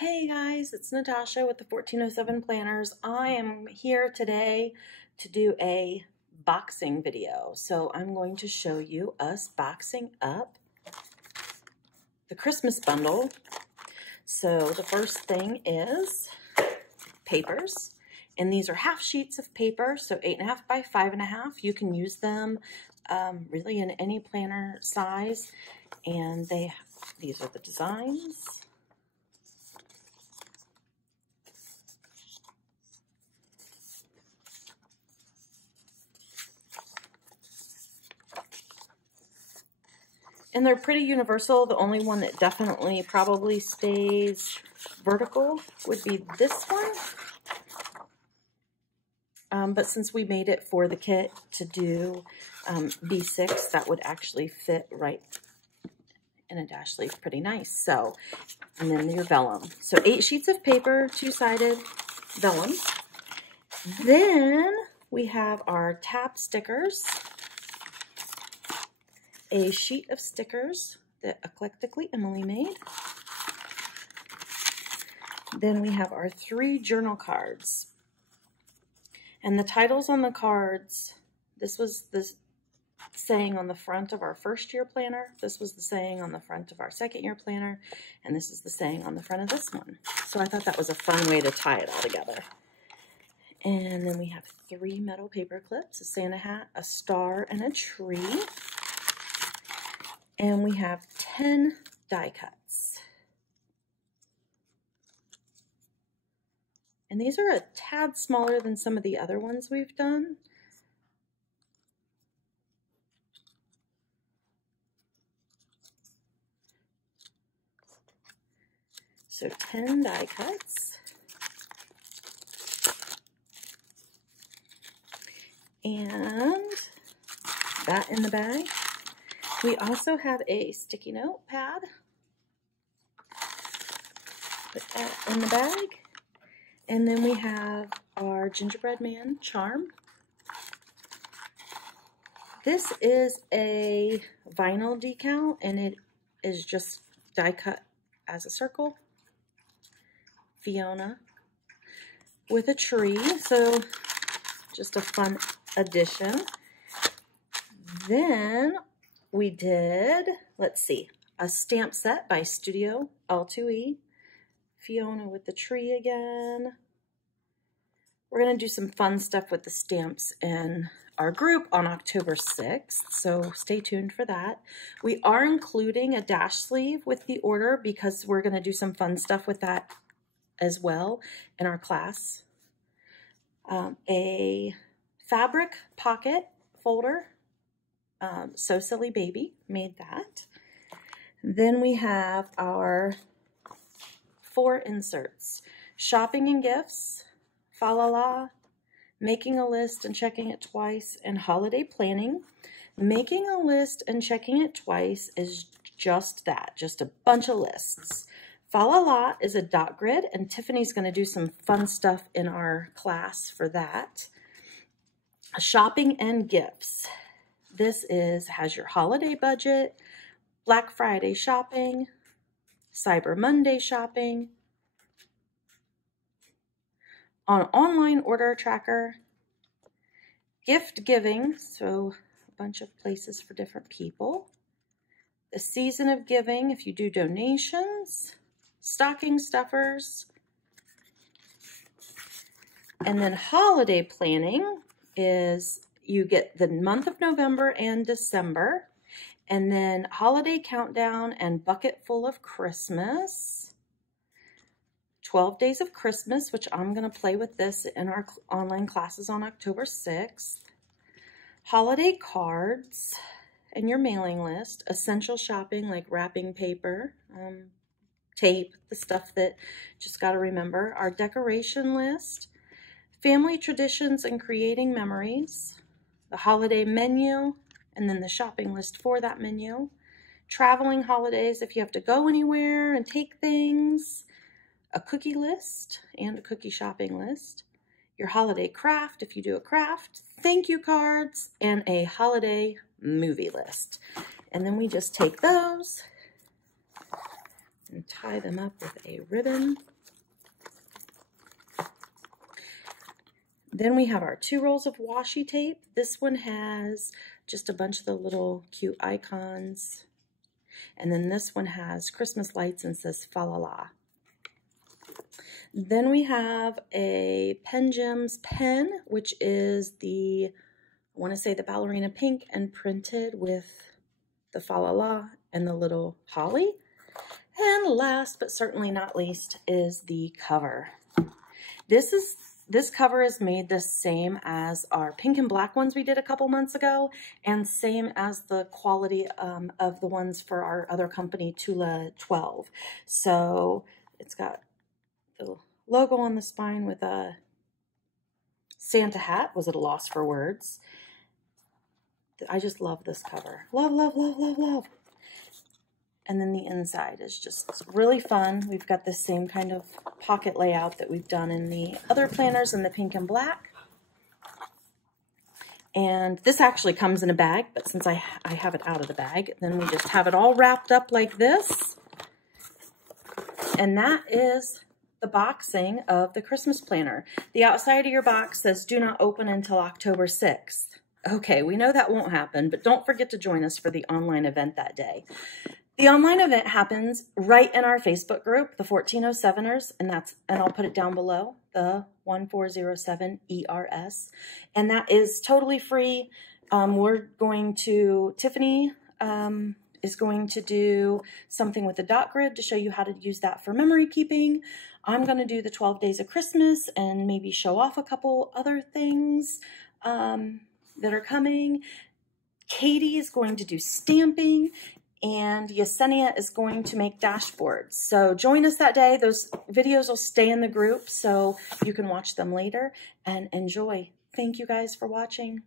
Hey guys, it's Natasha with the 1407 Planners. I am here today to do a boxing video. So I'm going to show you us boxing up the Christmas bundle. So the first thing is papers. And these are half sheets of paper, so 8.5 by 5.5. You can use them really in any planner size. And these are the designs. And they're pretty universal. The only one that definitely probably stays vertical would be this one. But since we made it for the kit to do B6, that would actually fit right in a dash sleeve pretty nice. So, and then your vellum. So 8 sheets of paper, 2-sided vellum. Then we have our tab stickers. A sheet of stickers that Eclectically Emily made. Then we have our 3 journal cards. And the titles on the cards, this was the saying on the front of our first year planner, this was the saying on the front of our second year planner, and this is the saying on the front of this one. So I thought that was a fun way to tie it all together. And then we have 3 metal paper clips, a Santa hat, a star, and a tree. And we have 10 die cuts. And these are a tad smaller than some of the other ones we've done. So 10 die cuts. And that in the bag. We also have a sticky note pad. Put that in the bag. And then we have our gingerbread man charm. This is a vinyl decal, and it is just die cut as a circle. Fiona with a tree, so just a fun addition. Then we did, let's see, a stamp set by Studio L2E. Fiona with the tree again. We're going to do some fun stuff with the stamps in our group on October 6th, so stay tuned for that. We are including a dash sleeve with the order because we're going to do some fun stuff with that as well in our class. A fabric pocket folder. So Silly Baby made that. Then we have our 4 inserts. Shopping and Gifts, Fa La La, Making a List and Checking It Twice, and Holiday Planning. Making a list and checking it twice is just that, just a bunch of lists. Fa La La is a dot grid, and Tiffany's going to do some fun stuff in our class for that. Shopping and Gifts. This has your holiday budget, Black Friday shopping, Cyber Monday shopping, on online order tracker, gift giving, so a bunch of places for different people, the season of giving if you do donations, stocking stuffers, and then holiday planning is you get the month of November and December, and then holiday countdown and bucket full of Christmas. 12 days of Christmas, which I'm going to play with this in our online classes on October 6th. Holiday cards and your mailing list. Essential shopping like wrapping paper, tape, the stuff that just got to remember. Our decoration list. Family traditions and creating memories. The holiday menu, and then the shopping list for that menu. Traveling holidays if you have to go anywhere and take things. A cookie list and a cookie shopping list. Your holiday craft if you do a craft. Thank you cards and a holiday movie list. And then we just take those and tie them up with a ribbon. Then we have our 2 rolls of washi tape. This one has just a bunch of the little cute icons. And then this one has Christmas lights and says fa la la. Then we have a Pen Gems pen, which is the, I want to say the ballerina pink, and printed with the fa la la and the little holly. And last but certainly not least is the cover. This cover is made the same as our pink and black ones we did a couple months ago, and same as the quality of the ones for our other company, Tula 12. So it's got the logo on the spine with a Santa hat. Was it a loss for words? I just love this cover. Love, love, love, love, love. And then the inside is just really fun. We've got the same kind of pocket layout that we've done in the other planners in the pink and black. And this actually comes in a bag, but since I have it out of the bag, then we just have it all wrapped up like this. And that is the boxing of the Christmas planner. The outside of your box says do not open until October 6th. Okay, we know that won't happen, but don't forget to join us for the online event that day. The online event happens right in our Facebook group, the 1407ers, and I'll put it down below, the 1407 ERS, and that is totally free. Tiffany is going to do something with the dot grid to show you how to use that for memory keeping. I'm going to do the 12 days of Christmas and maybe show off a couple other things that are coming. Katie is going to do stamping, and Yesenia is going to make dashboards. So join us that day. Those videos will stay in the group so you can watch them later and enjoy. Thank you guys for watching.